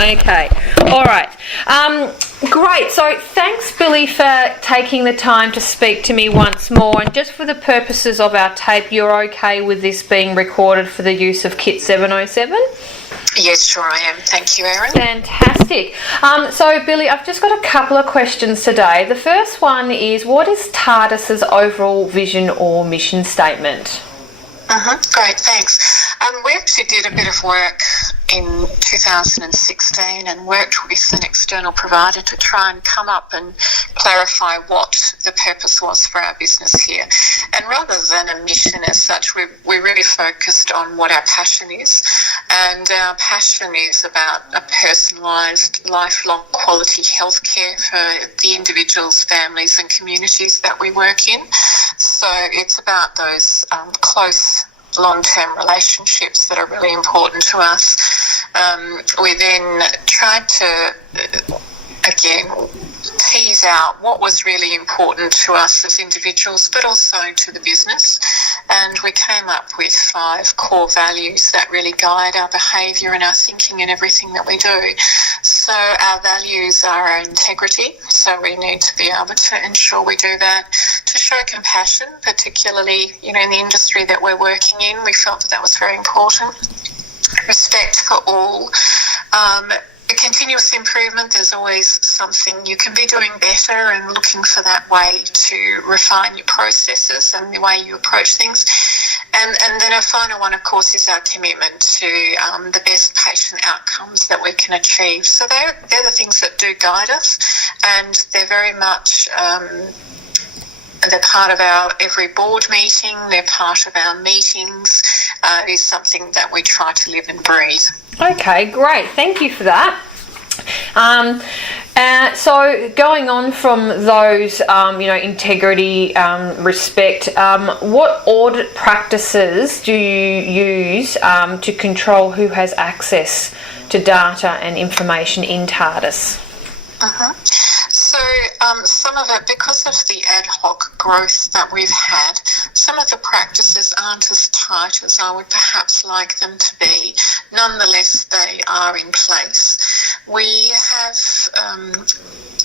Okay. All right. Great. So thanks, Billy, for taking the time to speak to me once more. And just for the purposes of our tape, you're okay with this being recorded for the use of Kit 707? Yes, sure I am. Thank you, Erin. Fantastic. So, Billy, I've just got a couple of questions today. The first one is, what is TARDIS's overall vision or mission statement? Great, thanks. We actually did a bit of work in 2016 and worked with an external provider to try and come up and clarify what the purpose was for our business here. And rather than a mission as such, we really focused on what our passion is. And our passion is about a personalised, lifelong quality healthcare for the individuals, families and communities that we work in. So it's about those close long-term relationships that are really important to us. We then tried to, again, tease out what was really important to us as individuals, but also to the business. And we came up with 5 core values that really guide our behaviour and our thinking and everything that we do. So our values are our integrity, so we need to be able to ensure we do that. To show compassion, particularly, in the industry that we're working in, we felt that was very important. Respect for all. Continuous improvement, there's always something you can be doing better, and looking for that way to refine your processes and the way you approach things. And then our final one, of course, is our commitment to the best patient outcomes that we can achieve. So they're the things that do guide us, and they're very much they're part of our every board meeting, they're part of our meetings. It is something that we try to live and breathe. Okay, great. Thank you for that. So going on from those, integrity, respect, what audit practices do you use to control who has access to data and information in TARDIS? So some of it, because of the ad hoc growth that we've had, some of the practices aren't as tight as I would perhaps like them to be. Nonetheless, they are in place. We have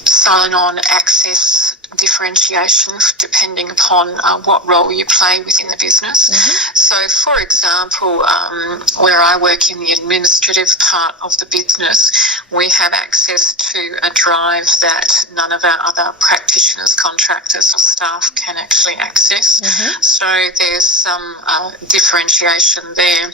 sign-on access differentiation depending upon what role you play within the business. So, for example, where I work in the administrative part of the business, we have access to a drive that none of our other practitioners, contractors or staff can actually access. So there's some differentiation there.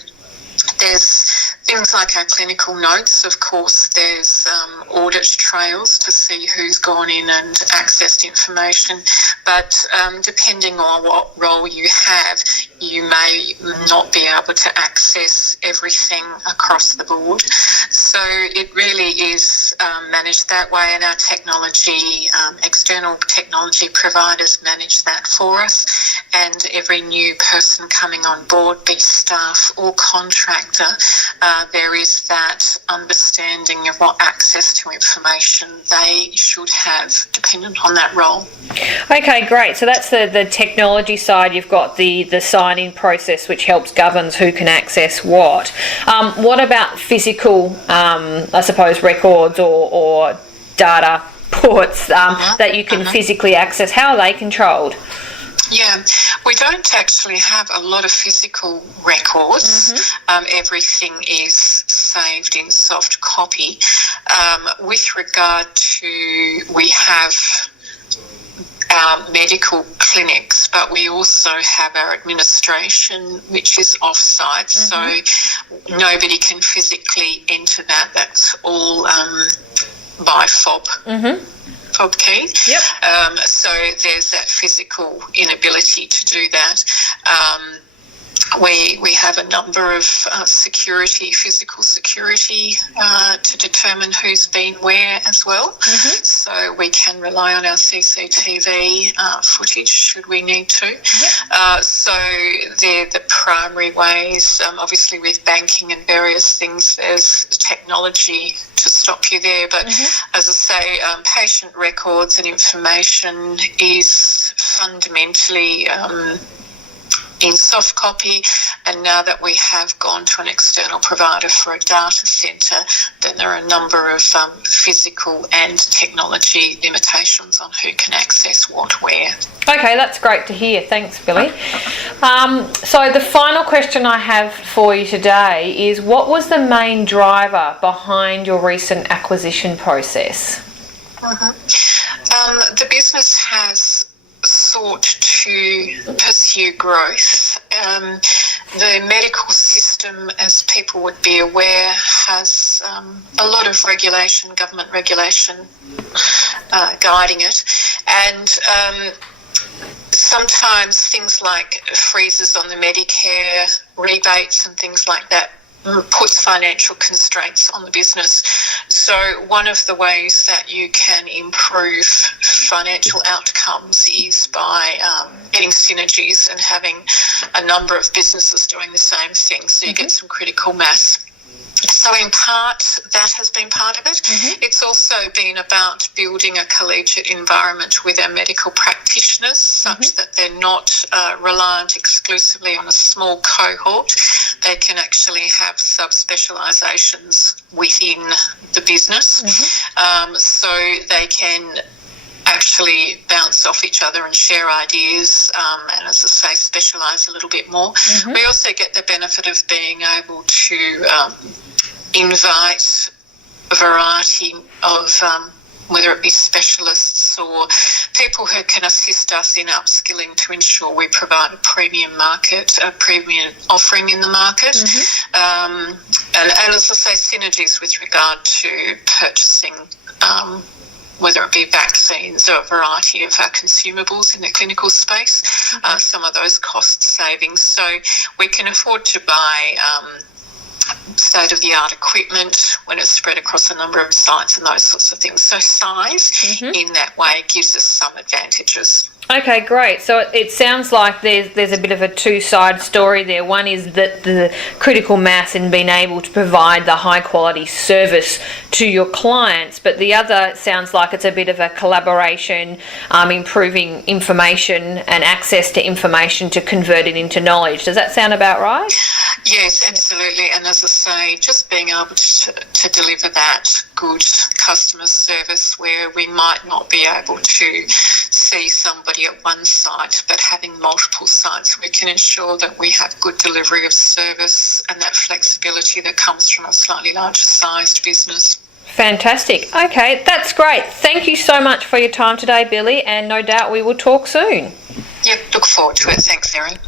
There's things like our clinical notes, of course. There's audit trails to see who's gone in and accessed information. But depending on what role you have, you may not be able to access everything across the board. So it really is managed that way, and our technology, external technology providers manage that for us. And every new person coming on board, be staff or contractor, there is that understanding of what access to information they should have dependent on that role. Okay, great. So that's the technology side. You've got the sign-in process, which helps governs who can access what. What about physical, I suppose, records or data ports that you can physically access? How are they controlled? Yeah, we don't actually have a lot of physical records. Everything is saved in soft copy. With regard to, we have our medical clinics, but we also have our administration, which is off-site, so nobody can physically enter that. That's all by fob. Fob key. So there's that physical inability to do that. We have a number of physical security to determine who's been where as well. So we can rely on our CCTV footage should we need to. So they're the primary ways. Obviously with banking and various things, there's technology to stop you there. But as I say, patient records and information is fundamentally in soft copy, and now that we have gone to an external provider for a data centre, then there are a number of physical and technology limitations on who can access what where. Okay, that's great to hear. Thanks, Billy. So the final question I have for you today is, what was the main driver behind your recent acquisition process? The business has sought to pursue growth. The medical system, as people would be aware, has a lot of regulation, government regulation guiding it, and sometimes things like freezes on the Medicare rebates and things like that puts financial constraints on the business. So one of the ways that you can improve financial outcomes is by getting synergies and having a number of businesses doing the same thing, so you get some critical mass. So in part, that has been part of it. It's also been about building a collegiate environment with our medical practitioners such that they're not reliant exclusively on a small cohort. They can actually have subspecialisations within the business. So they can actually bounce off each other and share ideas and, as I say, specialise a little bit more. We also get the benefit of being able to invite a variety of whether it be specialists or people who can assist us in upskilling to ensure we provide a premium offering in the market. And as I say, synergies with regard to purchasing whether it be vaccines or a variety of consumables in the clinical space, some of those cost savings. So we can afford to buy state-of-the-art equipment when it's spread across a number of sites and those sorts of things. So size in that way gives us some advantages. Okay, great. So it sounds like there's a bit of a two-side story there. One is that the critical mass and being able to provide the high-quality service to your clients, but the other sounds like it's a bit of a collaboration, improving information and access to information to convert it into knowledge. Does that sound about right? Yes, absolutely. And as I say, just being able to deliver that good customer service where we might not be able to see somebody at one site, but having multiple sites, we can ensure that we have good delivery of service and that flexibility that comes from a slightly larger sized business. Fantastic. Okay, that's great. Thank you so much for your time today, Billy, and no doubt we will talk soon. Yep, look forward to it. Thanks, Erin.